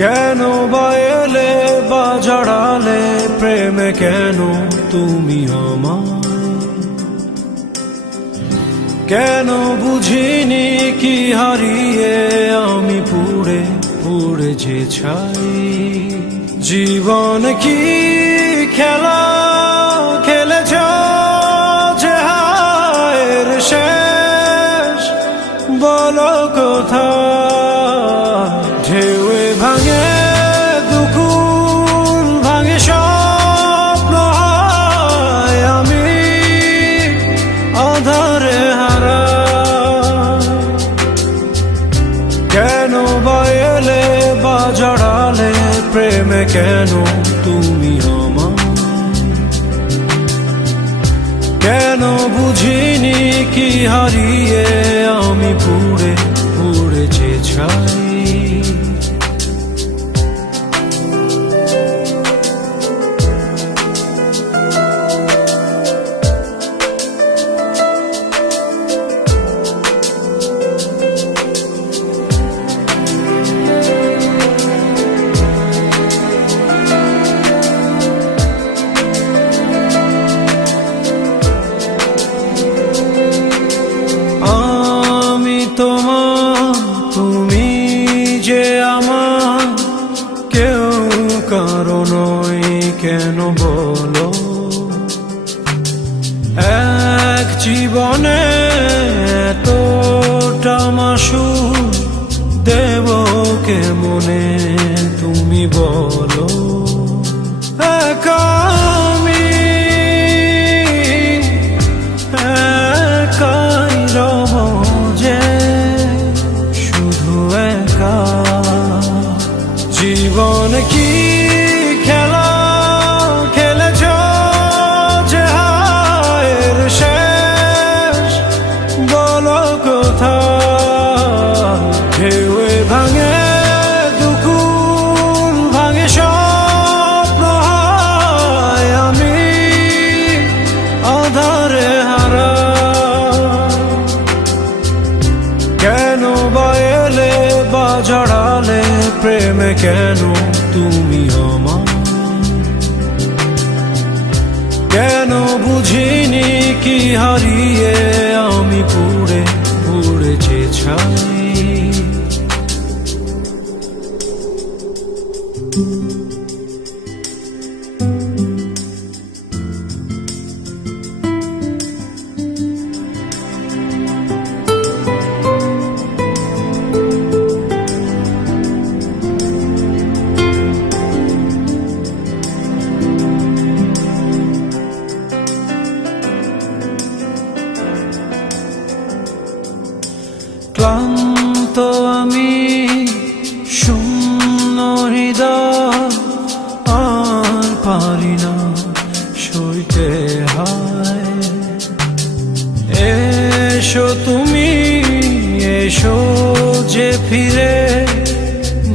কেন বা এলে বা জড়ালে প্রেমে কেন তুমি আমায়? কেন বুঝিনি কি হারিয়ে আমি পুড়ে পুড়ে যে ছাই? জীবন কি খেলা খেলেছ যে হায়ের শেষ বলো কোথায়? ঢেউয়ে ভাঙে দুকুল ভাঙে স্বপ্ন হয় আমি আধারে হারা। কেন বা এলে বা জড়ালে প্রেমে কেন তুমি আমায়? কেন বুঝিনি কি হারিয়ে আমি পুড়ে পুড়ে যে ছাই? তোমার তুমি যে আমার কেউ কারো নয় কেন বলো? এক জীবনে এতটা মাসুর দেব কে মনে তুমি বলো? একা আমি একাই রব যে শুধু একা। জীবন কি খেলা খেলেছ যে হায়ের শেষ বলো কোথায়? ঢেউয়ে ভাঙে দুকুল ভাঙে স্বপ্ন হয় আমি আধারে হারা। কেন বা এলে বা জড়ালে প্রেমে কেন তুমি আমায়? কেন বুঝিনি কি হারিয়ে আমি পুড়ে পুড়ে যে ছাই? ক্লান্ত আমি শূন্য হৃদয় আর পারি না সইতে হায়। এসো তুমি এসো যে ফিরে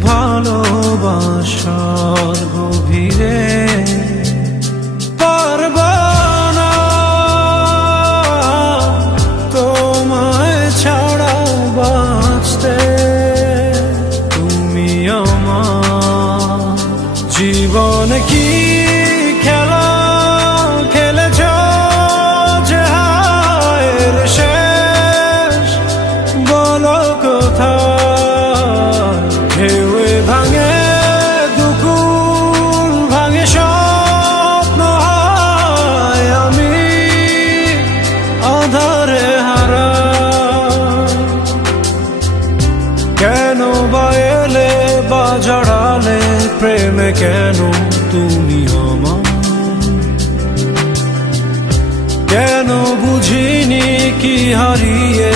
ভালোবাসার গভীরে। পারবা না তোমায় ছাড়া বাঁচতে তুমি আমার। জীবন কি খেলা খেলেছ যে হায়ের শেষ বলো কোথায়? ঢেউয়ে ভাঙে দুকুল ভাঙে স্বপ্ন হয় আমি আধারে হারা। কেন বা এলে বা জড়ালে প্রেমে কেন তুমি আমায়? কেন বুঝিনি কি হারিয়ে